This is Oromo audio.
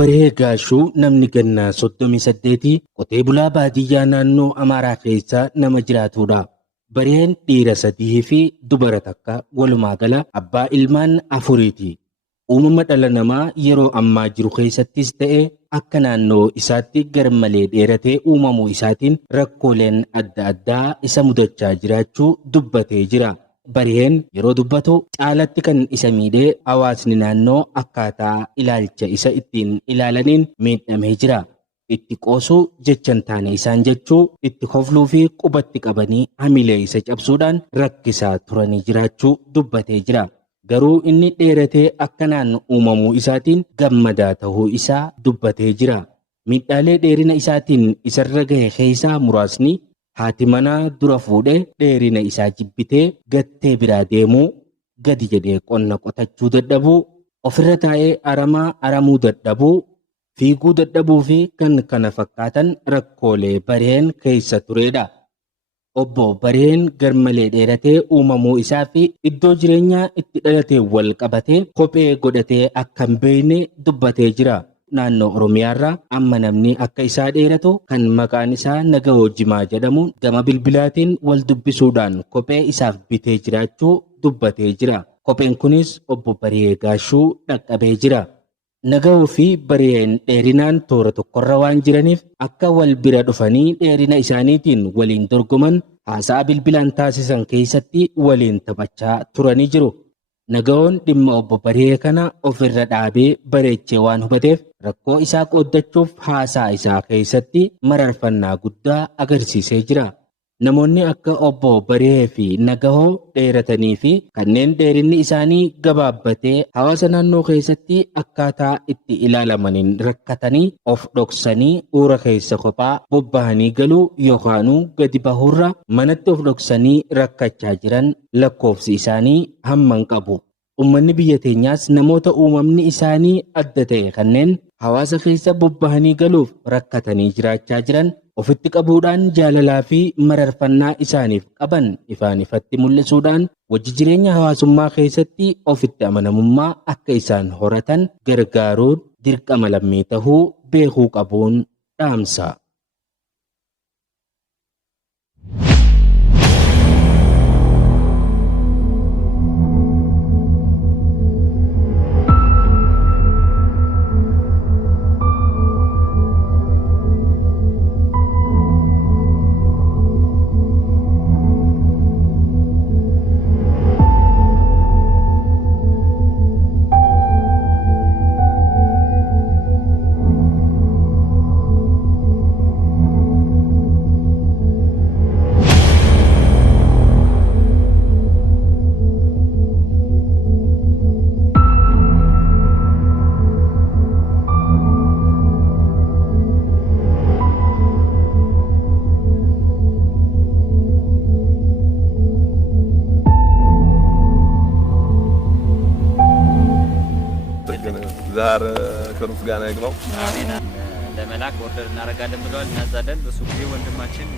Baree Gaashuu namni gannaa 38 qotee bulaa baadiyyaa naannoo Amaaraa keessa nama jiraatudha. Bareen dhiira 3 fi dubara takka walumaa gala abbaa ilmaan 4ti. Uumama dhala namaa yeroo ammaa jiru keessattis ta'e akka naannoo isaatti garmalee dheeratee uumamuu isaatiin rakkooleen adda addaa isa mudachaa jiraachuu dubbatee jira. Bareen yeroo dubbatu caalatti kan isa miidhee hawaasni naannoo akkaataa ilaalcha isa ittiin ilaalaniin miidhamee jira. Itti qoosuu jechan taane isaan jechuu itti kofluu fi qubatti qabanii hamilee isa cabsuudhaan rakkisaa turanii jiraachuu dubbatee jira. Garuu inni dheeratee akka naannoo uumamuu isaatiin gammadaa ta'uu isaa dubbatee jira. Miidhaalee dheerina isaatiin isarra gahe keessaa muraasni haati manaa dura fuudhee dheerina isaa jibbitee gattee biraa deemuu, gadi jedhee qonna qotachuu dadhabuu, ofirra taa'ee aramaa aramuu dadhabuu, fiiguu dadhabuu fi kan kana fakkaatan rakkoolee bareen keessa turedha. Obbo Bareen garmalee dheeratee uumamuu isaa fi iddoo jireenyaa itti dhalatee wal qabatee kophee godhatee akka hin beekne dubbatee jira. Naannoo Oromiyaarraa amma namni akka isaa dheeratu kan maqaan isaa Nagahoo Jimaa jedhamu gama bilbilaatiin wal dubbisuudhaan kophee isaaf bitee jiraachuu dubbatee jira. Kopheen kunis obbo Baree Gaashuu dhaqqabee jira. Nagahoo fi Bareen dheerinaan toora tokkorra waan jiraniif akka wal bira dhufanii dheerina isaaniitiin waliin dorgoman haasa'a bilbilaan taasisan keessatti waliin taphachaa turanii jiru. Nagahoon dhimma obbo Baree kana ofirra dhaabee bareechee waan hubateef rakkoo isaa qooddachuuf haasaa isaa keessatti mararfannaa guddaa agarsiisee jira. Namoonni akka obbo Baree fi Nagahoo dheeratanii fi kanneen dheerinni isaanii gabaabbatee hawaasa naannoo keessatti akkaataa itti ilaalamaniin rakkatanii of dhoksanii uura keessa kophaa bobbahanii galuu yookaanuu gadi bahuurra manatti of dhoksanii rakkachaa jiran lakkoofsi isaanii hamman qabu. Uummanni biyya teenyaas namoota uumamni isaanii adda ta'e kanneen hawaasa keessa bobbahanii galuuf rakkatanii jiraachaa jiran ofitti qabuudhaan jaalalaa fi mararfannaa isaaniif qaban ifaan ifatti mul'isuudhaan wajji jireenya hawaasummaa keessatti ofitti amanamummaa akka isaan horatan gargaaruun dirqama lammii tahuu beekuu qabuun dhaamsa. ዛር ከሩፍ ጋር ነው። አሜን። ለመላክ ወርደር እናረጋለን ብለዋል። እናዛለን በሱ ጊዜ ወንድማችን